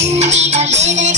Indeed, I'm living.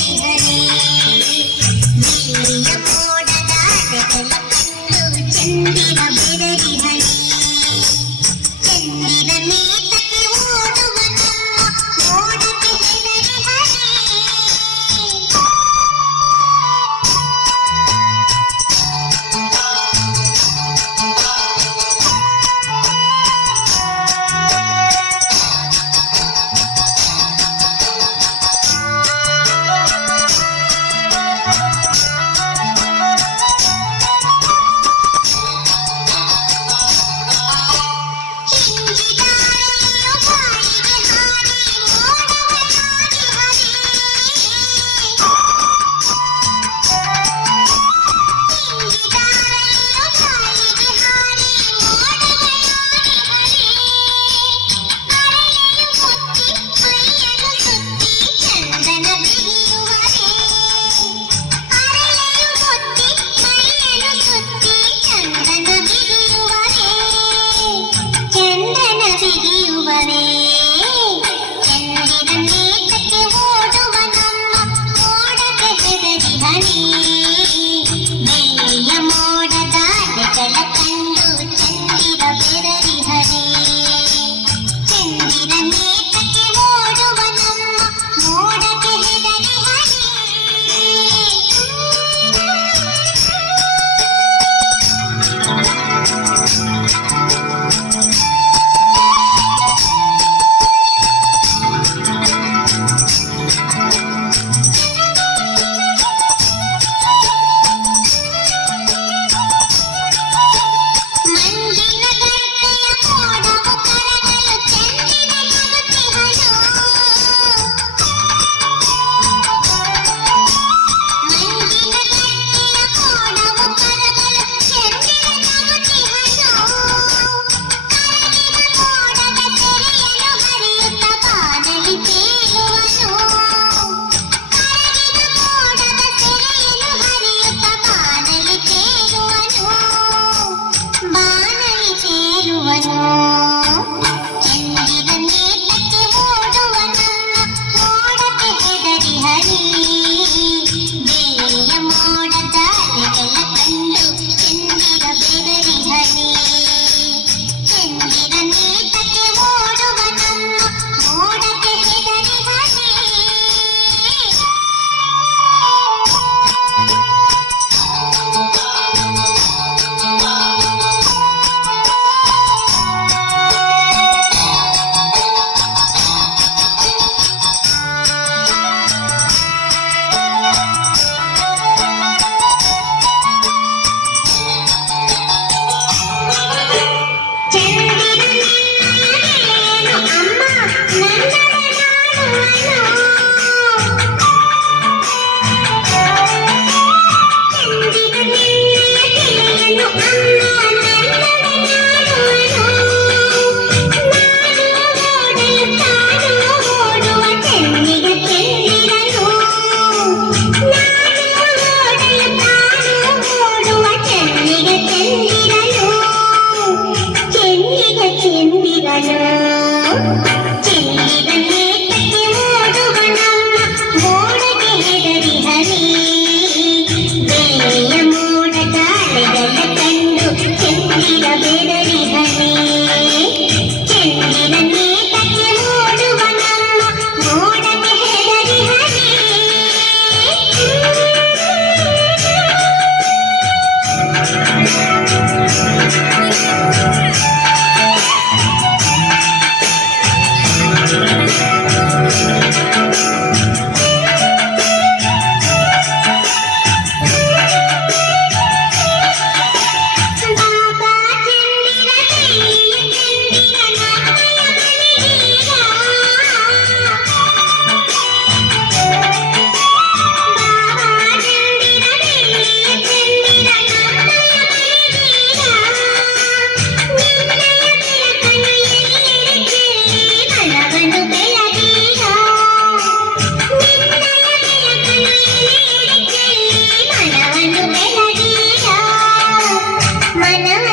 Hello